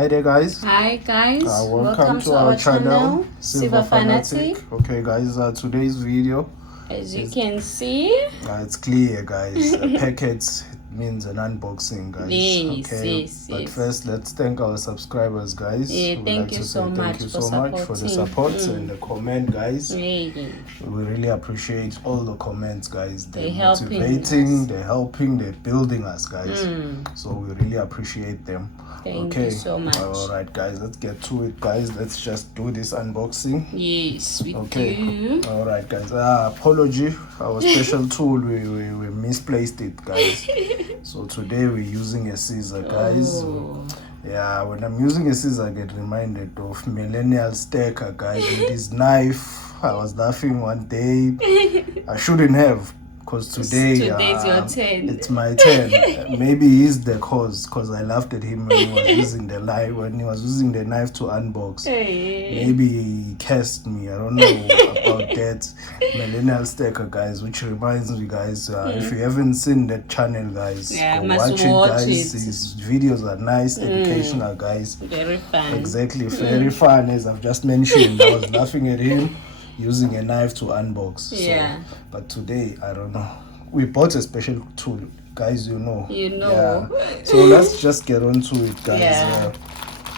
Hi there guys. Hi guys. Welcome to our channel Silver Fanatic. Okay guys, today's video, as you can see, it's clear guys. A packet means an unboxing guys. Yes. But first let's thank our subscribers guys. Thank you so much for the support and the comment guys. We really appreciate all the comments guys. They're motivating, they're helping, they're building us guys. So we really appreciate them. Thank you so much. Alright guys, let's get to it guys. Let's just do this unboxing. Yes, we do. Alright guys, apology, our special tool, we misplaced it guys. So today we're using a scissor guys. Yeah, when I'm using a scissor I get reminded of Millennial Stacker guys with his knife. I was laughing one day. I shouldn't have, because today's your turn. It's my turn. Maybe he's the cause, because I laughed at him when he was using the knife to unbox. Maybe he cursed me. I don't know about that. Millennial Stacker guys, which reminds me guys, if you haven't seen that channel guys, go watch it guys. His videos are nice, educational guys. Very fun. Exactly, very fun, as I've just mentioned. I was laughing at him using a knife to unbox. But today I don't know, we bought a special tool guys, you know. So let's just get on to it guys,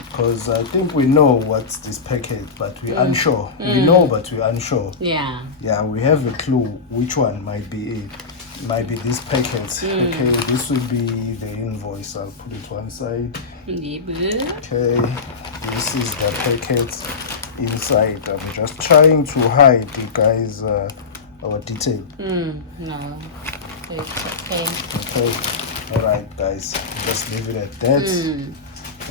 because I think we know what's this packet, but we're unsure. We know, but we're unsure. We have a clue which one might be it. Might be this packet. Okay, this will be the invoice. I'll put it one side. Okay, this is the packet inside. I'm just trying to hide the guys our detail. No, it's okay. Alright guys, just leave it at that.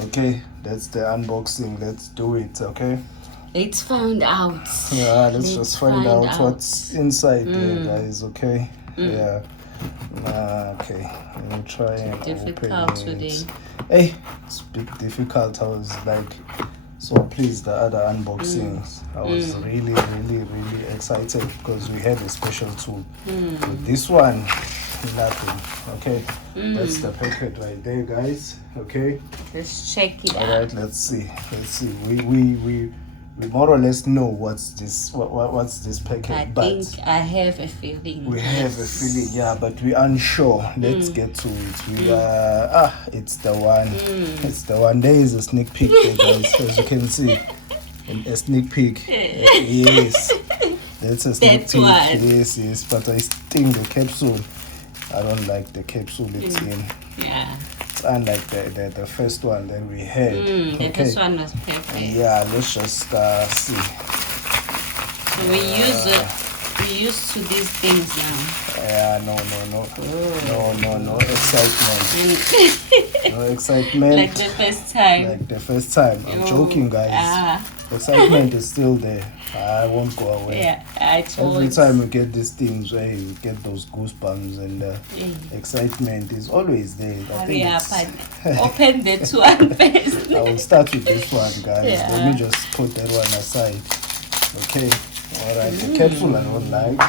Okay, that's the unboxing. Let's do it. Okay, let's find out. Let's just find out what's inside there guys. Okay. Okay, let me try and difficult open it. Today. Hey, it's a bit difficult. I was like so pleased the other unboxings. I was really excited because we had a special tool. With this one, nothing. Okay, that's the packet right there guys. Okay, let's check it out. Alright, let's see. We more or less know what's this packet. I think I have a feeling. We have a feeling, but we're unsure. Let's get to it. We it's the one. It's the one. There is a sneak peek there guys, as you can see. A sneak peek. Yes. That's a sneak peek. Yes, but I think the capsule, I don't like the capsule it's in. It's unlike the first one that we had. The first one was perfect. Let's just see. So we used to these things now. No excitement. No excitement. Like the first time. I'm joking guys. Excitement is still there. I won't go away. Every time we get these things, we get those goosebumps, and excitement is always there. Open that one first. I will start with this one guys. Let me just put that one aside. Okay, alright. The capsule I don't like.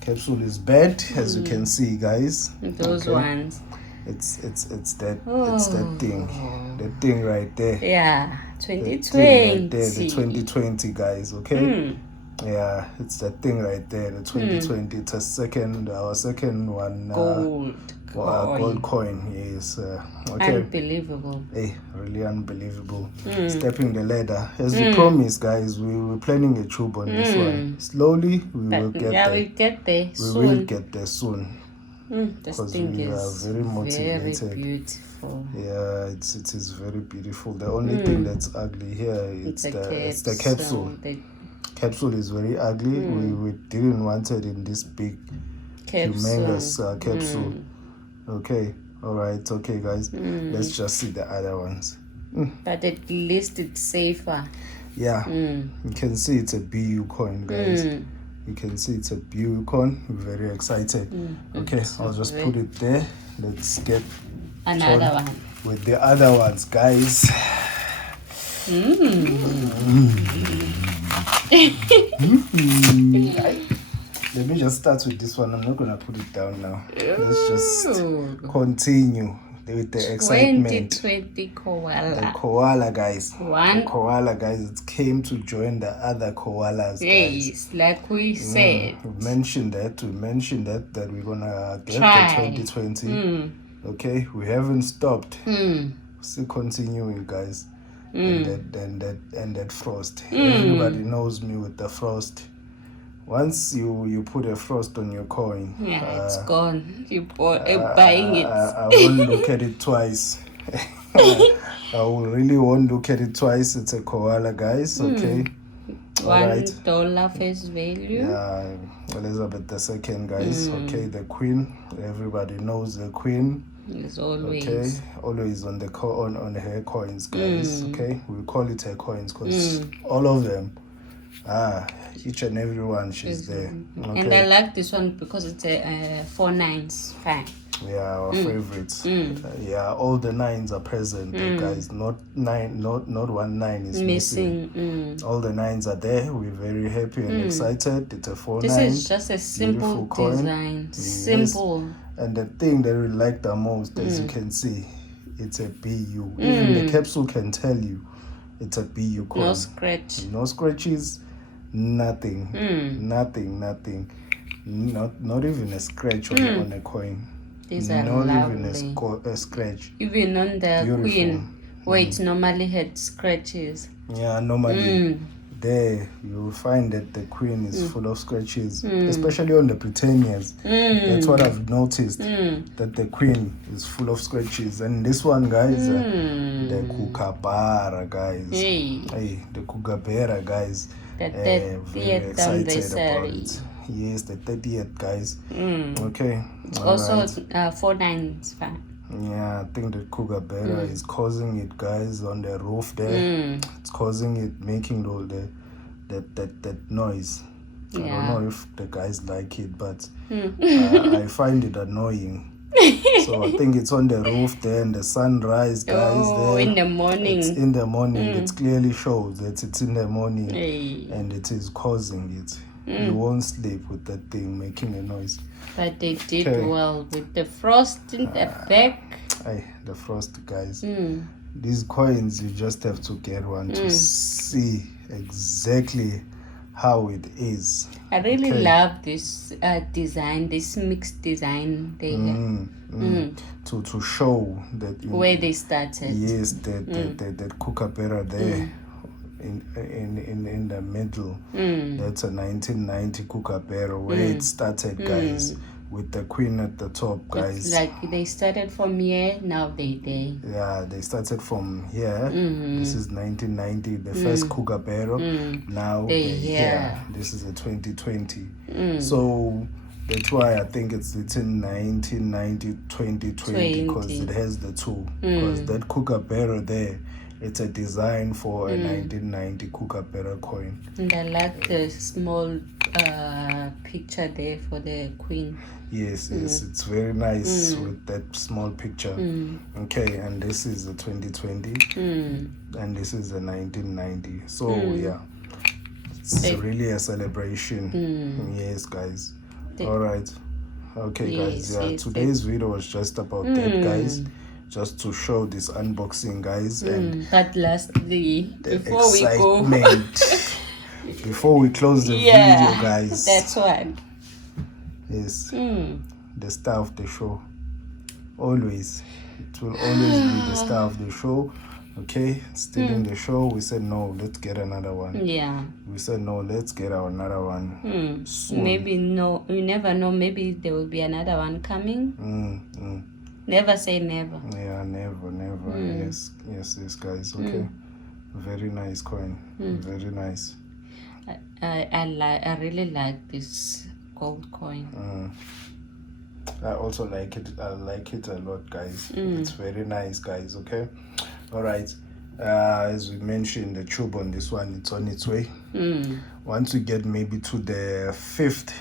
Capsule is bad, as you can see guys. Those ones. It's that thing. That thing right there. 2020. Right there, the 2020 guys, okay? It's that thing right there, the 2020. It's our second one. Gold coin, yes. Okay. Unbelievable. Hey, really unbelievable. Stepping the ladder. As we promised, guys, we were planning a tube on this one. Slowly, we will get there. We get there soon. We will get there soon. This thing is very motivated. Very beautiful. It is very beautiful. The only thing that's ugly here is the capsule. The capsule is very ugly. We didn't want it in this big, humongous capsule. Okay, alright, okay guys. Let's just see the other ones. But at least it's safer. You can see it's a BU coin guys. You can see it's a BU coin. We're very excited. Okay, I'll just put it there. Let's get another one with the other ones guys. Let me just start with this one. I'm not gonna put it down now. Let's just continue. with the excitement. 2020 The koala. koala guys. One. The koala guys. It came to join the other koalas, guys. Yes, like we said. We mentioned that we're gonna get Try. the 2020. Okay, we haven't stopped. Still continuing, guys. And that frost. Everybody knows me with the frost. Once you put a frost on your coin, It's gone. You buying it. I won't look at it twice. I really won't look at it twice. It's a koala, guys. Okay. $1 face value. Yeah, Elizabeth II, guys. Okay, the queen. Everybody knows the queen. Is always. Okay, always on the on her coins, guys. Okay, we call it her coins because all of them, each and every one, she's there. Okay. And I like this one because it's a 4 9s. Fine. Yeah, our favorites. Yeah, all the 9s are present, guys. Not 1 9 is missing. All the 9s are there. We're very happy and excited. It's a 4 This 9. is just a simple design. Yes. Simple. And the thing that we like the most, as you can see, it's a BU. Even the capsule can tell you it's a BU coin. No scratch. No scratches. Nothing. Nothing. Not even a scratch on a coin. These are not lovely. Even a scratch. Even on the Beautiful. queen, where it normally had scratches. Yeah, normally there you will find that the queen is full of scratches, especially on the Britannias. That's what I've noticed, that the queen is full of scratches. And this one, guys, the kookaburra, guys. Hey, the kookaburra, guys. Very 30th excited about it. Yes, the 30th, guys. Okay. It's also 4 9s. Fine. Yeah, I think the kookaburra is causing it, guys, on the roof there. It's causing it, making all that noise. I don't know if the guys like it, but I find it annoying. So I think it's on the roof there, and the sunrise, guys. There in the morning. It's in the morning. It clearly shows that it's in the morning, and it is causing it. You won't sleep with that thing making a noise. But they did well with the frost in the back. The frost, guys. These coins, you just have to get one to see exactly how it is. I really love this design, this mixed design there. To show that where they started. Yes, that kookaburra there. In the middle, that's a 1990 kookaburra where it started, guys, with the queen at the top, guys. It's like they started from here, now they there. Yeah, they started from here. This is 1990, the first kookaburra. Now they're here. This is a 2020. So that's why I think it's in 1990 2020 because it has the two. Because that kookaburra there, it's a design for a 1990 kookaburra coin. And I like the small picture there for the queen. Yes, it's very nice with that small picture. Okay, and this is a 2020 and this is a 1990. So yeah, it's really a celebration. Yes, guys. All right. Okay, guys. Yeah, today's video was just about that, guys. Just to show this unboxing, guys, and but lastly, before excitement. we go, before we close the video, guys. That's one. Yes, the star of the show. Always, it will always be the star of the show. Okay, still in the show. We said no, let's get another one. Yeah. We said no, let's get another one. Soon. Maybe no, you never know. Maybe there will be another one coming. Never say never. Yeah, never. Yes, guys. Okay, very nice coin. Very nice. I really like this gold coin. I also like it. I like it a lot, guys. It's very nice, guys. Okay, all right. As we mentioned, the tube on this one, it's on its way. Once we get maybe to the 5th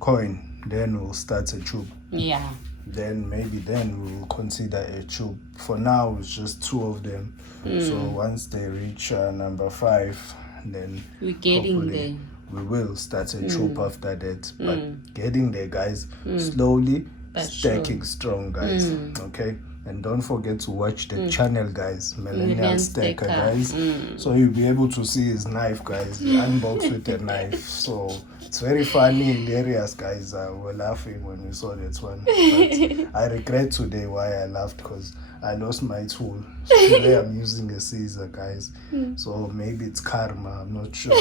coin, then we'll start a tube. Yeah. Then we'll consider a tube. For now, it's just 2 of them. So once they reach number 5, then we're getting there. We will start a tube after that. But getting there, guys, slowly But stacking sure. strong, guys. Okay, and don't forget to watch the channel, guys. Millennial Stacker, guys. So you'll be able to see his knife, guys. He unboxed with a knife. So it's very funny, hilarious, guys. We're laughing when we saw that one. But I regret today why I laughed, because I lost my tool. So today I'm using a scissor, guys. So maybe it's karma, I'm not sure.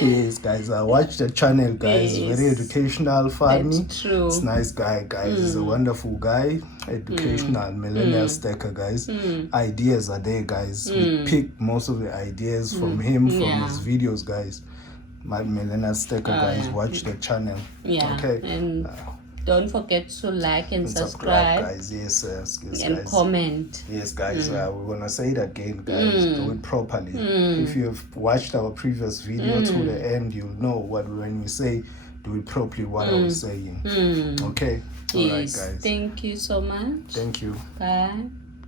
Yes, guys, watch the channel, guys. Yes. Very educational, funny. That's true. It's nice guy, guys. He's a wonderful guy. Educational, millennial stacker, guys. Ideas are there, guys. We pick most of the ideas from him, from his videos, guys. My millennial stacker, guys. Watch the channel. Yeah. Okay. And don't forget to like and subscribe, guys. Yes, and guys. comment. Yes, guys. We're gonna say it again, guys. Do it properly. If you've watched our previous video to the end, you'll know when we say do it properly, what are we saying. Okay. All right, Yes. guys. Thank you so much. Thank you. Bye.